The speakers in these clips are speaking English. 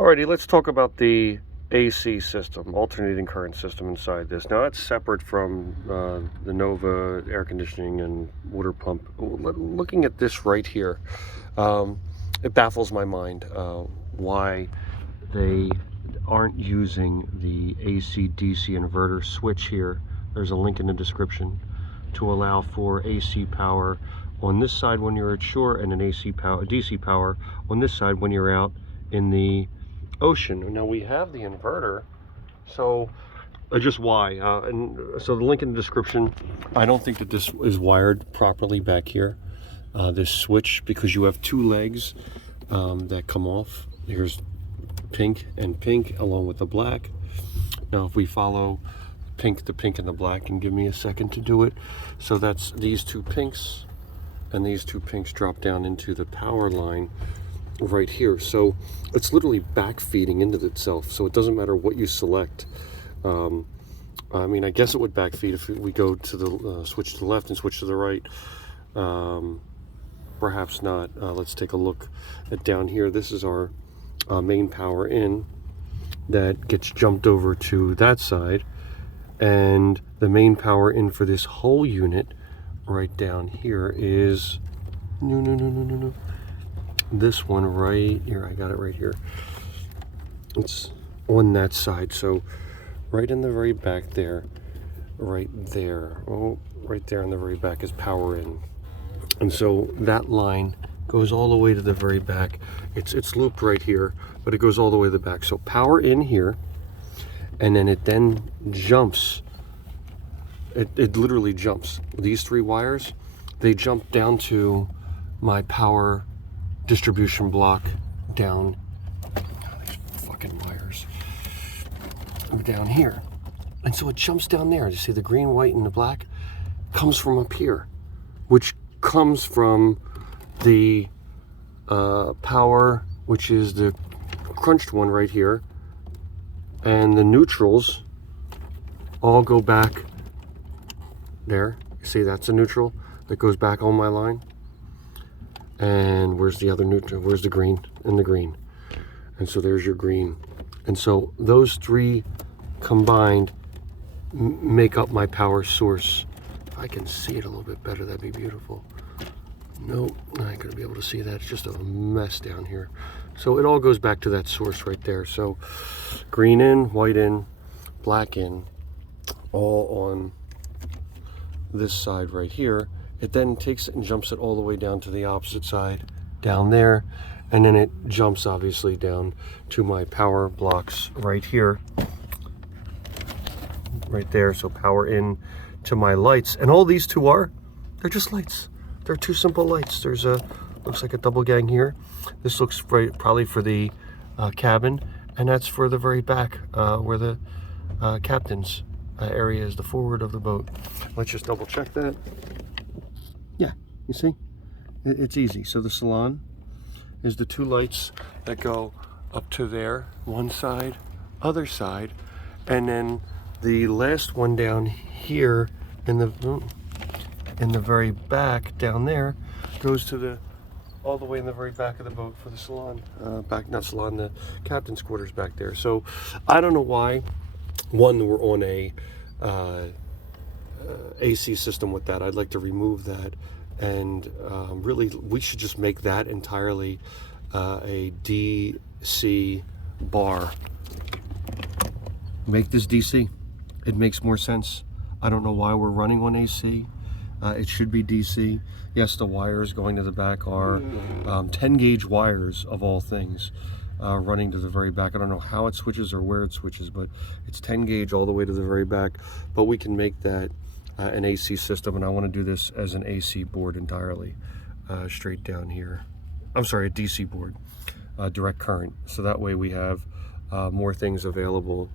Alrighty, let's talk about the AC system, alternating current system inside this. Now that's separate from the Nova air conditioning and water pump. Looking at this right here, it baffles my mind why they aren't using the AC-DC inverter switch here. There's a link in the description to allow for AC power on this side when you're at shore, and an AC power, DC power on this side when you're out in the ocean. Now we have the inverter, so just why? And so the link in the description. I don't think that this is wired properly back here, this switch, because you have two legs that come off. Here's pink and pink along with the black. Now if we follow the pink and the black, and give me a second to do it. So that's these two pinks, and these two pinks drop down into the power line right here. So it's literally back feeding into itself, so it doesn't matter what you select. I mean, I guess it would back feed if we go to the switch to the left and switch to the right. Perhaps not. Let's take a look at down here. This is our main power in that gets jumped over to that side, and the main power in for this whole unit right down here is no. This one right here, I got it right here. It's on that side, so right in the very back there, right there, right there in the very back is power in. And so that line goes all the way to the very back. It's looped right here, but it goes all the way to the back. So power in here, and then it then jumps. It literally jumps. These three wires, they jump down to my power distribution block down. These fucking wires are down here, and so it jumps down there. You see the green, white, and the black comes from up here, which comes from the power, which is the crunched one right here, and the neutrals all go back there. You see, that's a neutral that goes back on my line. And where's the other neutral? Where's the green? And the green. And so there's your green. And so those three combined make up my power source. If I can see it a little bit better, that'd be beautiful. Nope, I ain't gonna be able to see that. It's just a mess down here. So it all goes back to that source right there. So green in, white in, black in, all on this side right here. It then takes it and jumps it all the way down to the opposite side, down there, and then it jumps obviously down to my power blocks right here, right there. So power in to my lights, and all these two they're just lights. They're two simple lights. There's a, looks like a double gang here. This looks probably for the cabin, and that's for the very back where the captain's area is, the forward of the boat. Let's just double check that. Yeah, you see, it's easy. So the salon is the two lights that go up to there, one side, other side, and then the last one down here in the very back down there goes to the all the way in the very back of the boat for the salon, the captain's quarters back there. So I don't know why. One, we're on a AC system with that. I'd like to remove that, and really we should just make that entirely a DC bar. Make this DC. It makes more sense. I don't know why we're running on AC. It should be DC. Yes, the wires going to the back are 10 gauge wires of all things, running to the very back. I don't know how it switches or where it switches, but it's 10 gauge all the way to the very back. But we can make that an AC system, and I want to do this as an AC board entirely, straight down here. I'm sorry, a DC board, direct current. So that way we have more things available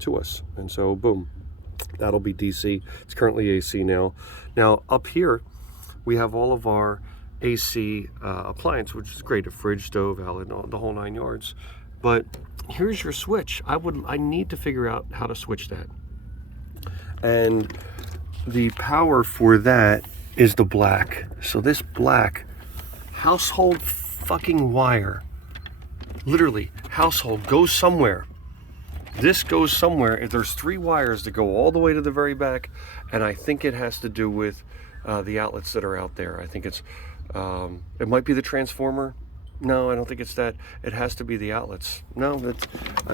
to us. And so boom, that'll be DC. It's currently AC now. Now up here we have all of our AC appliance, which is great, a fridge, stove, outlet, the whole 9 yards. But here's your switch. I need to figure out how to switch that. And the power for that is the black. So this black household fucking wire, literally household goes somewhere. This goes somewhere. There's 3 wires that go all the way to the very back, and I think it has to do with the outlets that are out there. I think it's, it might be the transformer. No, I don't think it's that. It has to be the outlets. No, that's,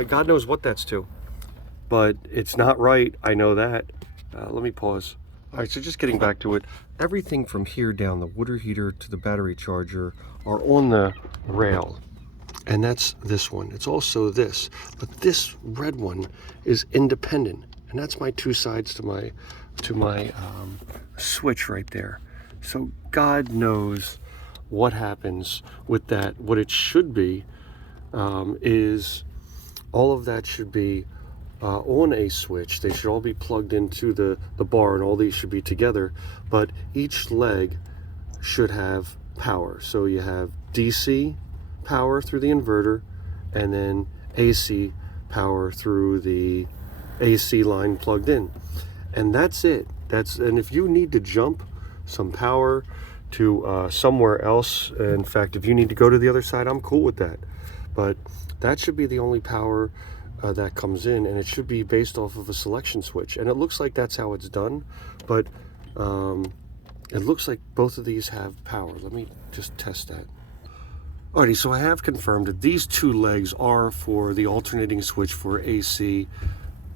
God knows what that's to. But it's not right, I know that. Let me pause. All right, so just getting back to it. Everything from here down, the water heater to the battery charger, are on the rail. And that's this one. It's also this. But this red one is independent. And that's my 2 sides to my switch right there. So God knows what happens with that. What it should be is all of that should be on a switch. They should all be plugged into the bar, and all these should be together, but each leg should have power. So you have DC power through the inverter, and then AC power through the AC line plugged in, and that's it. And if you need to jump some power to somewhere else, in fact, if you need to go to the other side, I'm cool with that, but that should be the only power that comes in, and it should be based off of a selection switch. And it looks like that's how it's done, but it looks like both of these have power. Let me just test that. Alrighty, so I have confirmed that these 2 legs are for the alternating switch for AC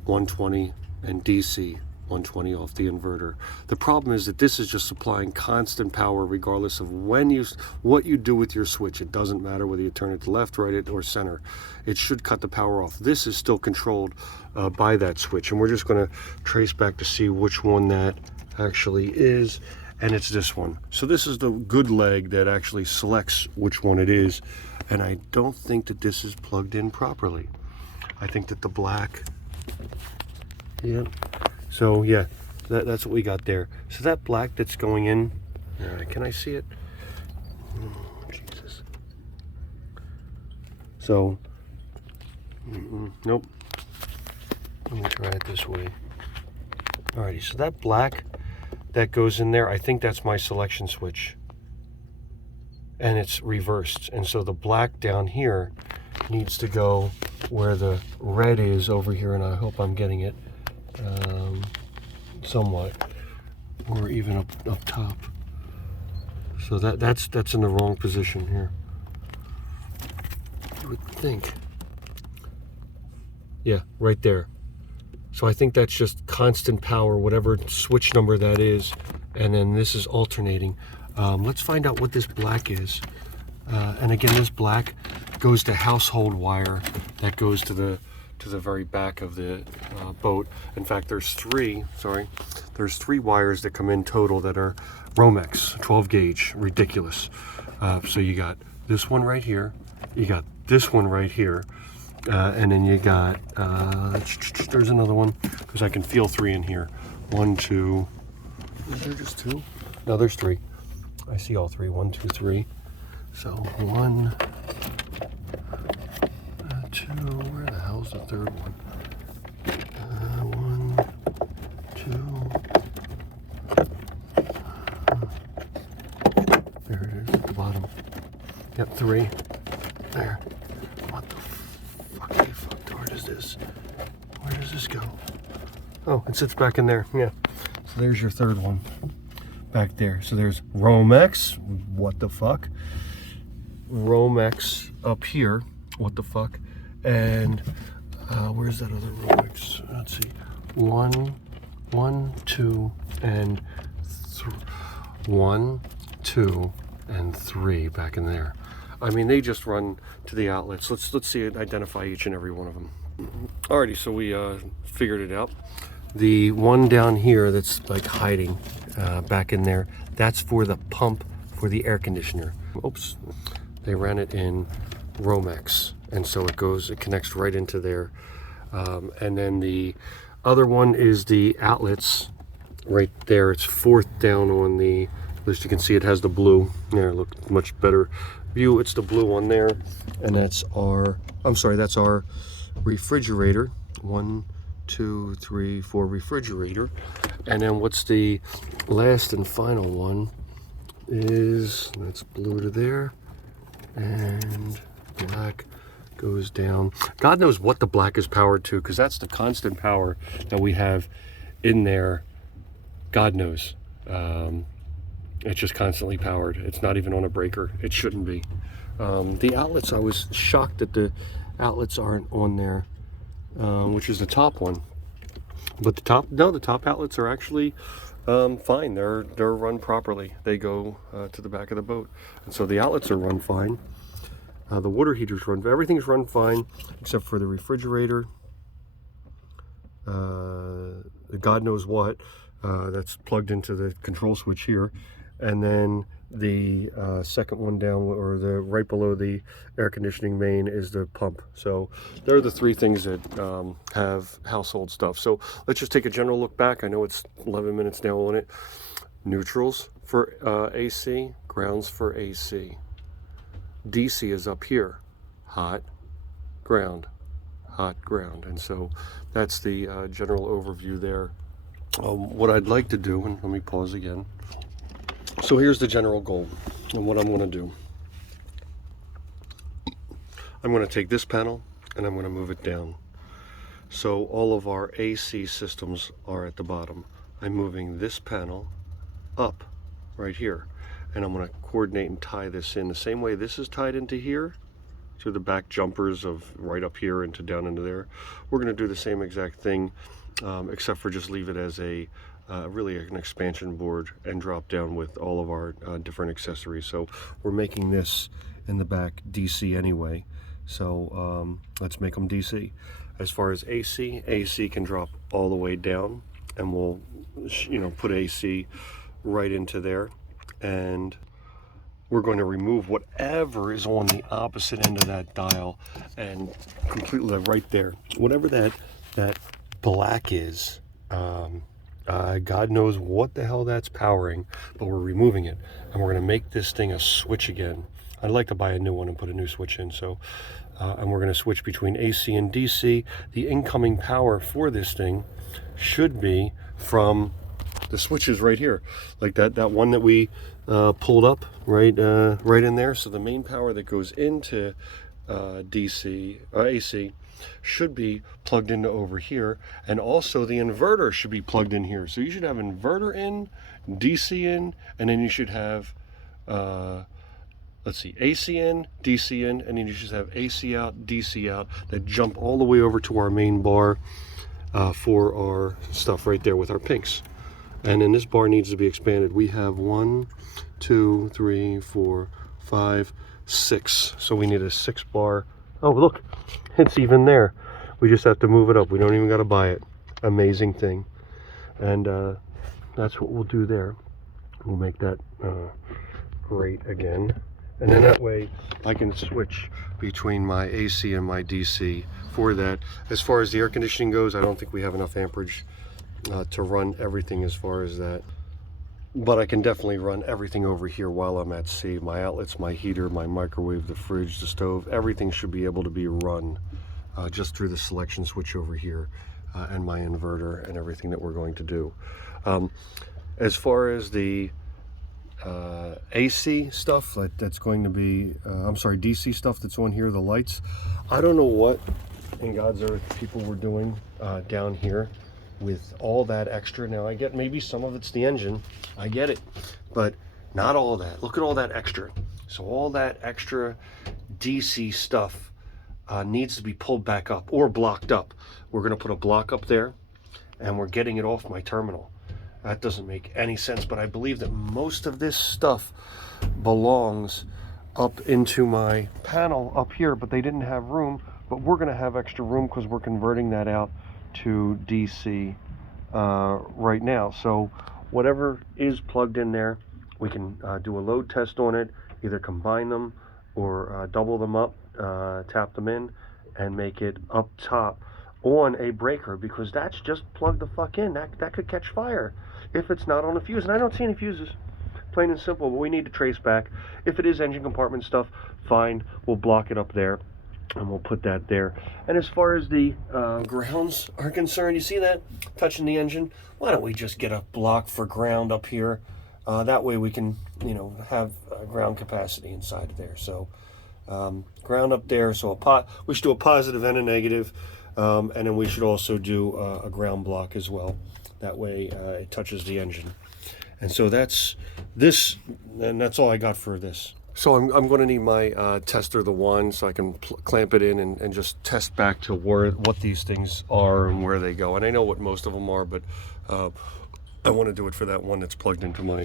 120 and DC 120 off the inverter. The problem is that this is just supplying constant power regardless of what you do with your switch. It doesn't matter whether you turn it to left, right, or center. It should cut the power off. This is still controlled by that switch, and we're just going to trace back to see which one that actually is, and it's this one. So this is the good leg that actually selects which one it is, and I don't think that this is plugged in properly. I think that the black, yeah. So yeah, that's what we got there. So that black that's going in, can I see it? Oh, Jesus. So, nope. Let me try it this way. Alrighty, so that black that goes in there, I think that's my selection switch. And it's reversed. And so the black down here needs to go where the red is over here, and I hope I'm getting it. Somewhat, or even up top. So that's in the wrong position here. You would think. Yeah, right there. So I think that's just constant power, whatever switch number that is, and then this is alternating. Let's find out what this black is. And again, this black goes to household wire that goes to the very back of the boat. In fact, there's 3 wires that come in total that are Romex 12 gauge. Ridiculous. So you got this one right here, you got this one right here, and then you got there's another one, because I can feel 3 in here. 1, 2, is there just 2? No, there's 3. I see all 3. 1, 2, 3. So 1, 2, where the hell's the third one? 1, 2. There it is at the bottom. Yep, 3. There. What the fuck art is this? Where does this go? Oh, it sits back in there. Yeah. So there's your third one. Back there. So there's Romex. What the fuck? Romex up here. What the fuck? And where's that other Romex? Let's see. 1, 2, and 1, 2, and 3 back in there. I mean, they just run to the outlets. Let's see it, identify each and every one of them. Alrighty, so we figured it out. The one down here that's like hiding back in there, that's for the pump for the air conditioner. Oops, they ran it in Romex, and so it connects right into there. And then the other one is the outlets right there. It's 4th down on the, as you can see, it has the blue. There, look, much better view. It's the blue on there, and that's our, that's our refrigerator. 1, 2, 3, 4 refrigerator. And then what's the last and final one is, that's blue to there, and black goes down. God knows what the black is powered to, because that's the constant power that we have in there. God knows. It's just constantly powered. It's not even on a breaker. It shouldn't be. The outlets, I was shocked that the outlets aren't on there, which is the top one. But the top outlets are actually fine. They're run properly. They go to the back of the boat, and so the outlets are run fine. The water heaters run. Everything's run fine except for the refrigerator. God knows what. That's plugged into the control switch here, and then the second one down, or the right below the air conditioning main, is the pump. So there are the three things that have household stuff. So let's just take a general look back. I know it's 11 minutes now on it. Neutrals for AC, grounds for AC. DC is up here, hot, ground, and so that's the general overview there. What I'd like to do, and let me pause again. So here's the general goal, and what I'm going to do. I'm going to take this panel and I'm going to move it down. So all of our AC systems are at the bottom. I'm moving this panel up right here, and I'm going to coordinate and tie this in the same way this is tied into here, to the back jumpers of right up here into down into there. We're going to do the same exact thing, except for just leave it as a really an expansion board and drop down with all of our different accessories. So we're making this in the back DC anyway, so let's make them DC. As far as AC can drop all the way down, and we'll put AC right into there, and we're going to remove whatever is on the opposite end of that dial and completely right there. Whatever that black is, God knows what the hell that's powering, but we're removing it, and we're going to make this thing a switch again. I'd like to buy a new one and put a new switch in. So, and we're going to switch between AC and DC. The incoming power for this thing should be from the switches right here, like that one that we pulled up right in there. So the main power that goes into DC AC should be plugged into over here, and also the inverter should be plugged in here. So you should have inverter in, DC in, and then you should have let's see, AC in, DC in, and then you should have AC out, DC out, that jump all the way over to our main bar for our stuff right there with our pinks. And then this bar needs to be expanded. We have 1, 2, 3, 4, 5, 6. So we need a 6 bar. Oh, look, it's even there. We just have to move it up. We don't even got to buy it. Amazing thing. And that's what we'll do there. We'll make that great again. And then that way I can switch between my AC and my DC for that. As far as the air conditioning goes, I don't think we have enough amperage to run everything as far as that, but I can definitely run everything over here while I'm at sea. My outlets, my heater, my microwave, the fridge, the stove, everything should be able to be run just through the selection switch over here, and my inverter and everything that we're going to do. As far as the AC stuff that's going to be, DC stuff that's on here, the lights, I don't know what in God's earth people were doing down here with all that extra. Now I get maybe some of it's the engine, I get it, but not all that. Look at all that extra. So all that extra DC stuff needs to be pulled back up or blocked up. We're going to put a block up there, and we're getting it off my terminal. That doesn't make any sense, but I believe that most of this stuff belongs up into my panel up here, but they didn't have room. But we're going to have extra room because we're converting that out to DC right now. So whatever is plugged in there, we can do a load test on it, either combine them or double them up, tap them in, and make it up top on a breaker, because that's just plug the fuck in. That could catch fire if it's not on a fuse, and I don't see any fuses, plain and simple. But we need to trace back. If it is engine compartment stuff, fine, we'll block it up there and we'll put that there. And as far as the grounds are concerned, you see that touching the engine? Why don't we just get a block for ground up here? That way we can, have ground capacity inside of there. So ground up there. So we should do a positive and a negative, and then we should also do a ground block as well. That way it touches the engine. And so that's this, and that's all I got for this. So I'm going to need my tester, the wand, so I can clamp it in and just test back to what these things are and where they go. And I know what most of them are, but I want to do it for that one that's plugged into my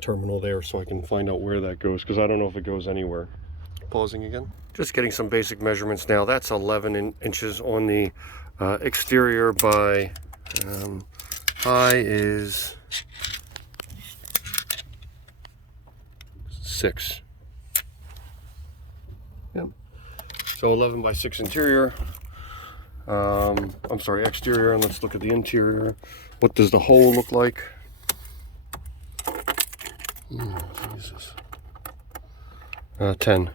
terminal there, so I can find out where that goes, because I don't know if it goes anywhere. Pausing again. Just getting some basic measurements now. That's 11 inches on the exterior by high is 6. Yep. So 11 by 6 interior. I'm sorry, exterior, and let's look at the interior. What does the hole look like? Jesus. 10.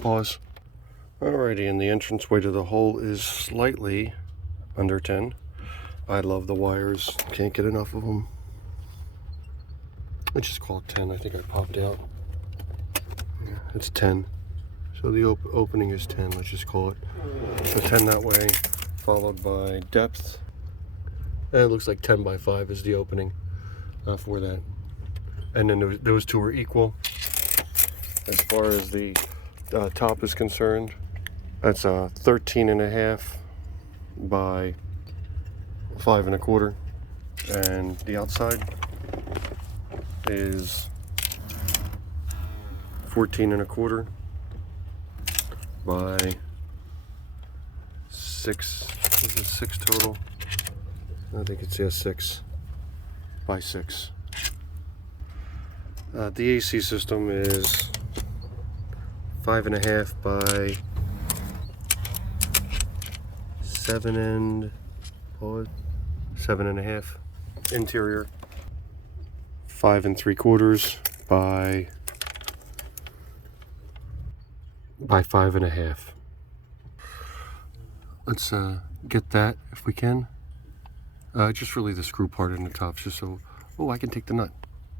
Pause. Alrighty, and the entranceway to the hole is slightly under 10. I love the wires. Can't get enough of them. Let's just call it 10. I think I popped out. Yeah, it's 10. So the opening is 10. Let's just call it. So 10 that way, followed by depth. And it looks like 10 by 5 is the opening for that. And then those two are equal. As far as the top is concerned, that's 13.5 by 5 1/4. And the outside is 14 1/4 by 6. Is it 6 total? I think it's 6 by 6. The AC system is 5.5 by 7 7.5. Interior 5 3/4 by 5.5. Let's get that if we can. Just really the screw part in the top, just so, oh, I can take the nut.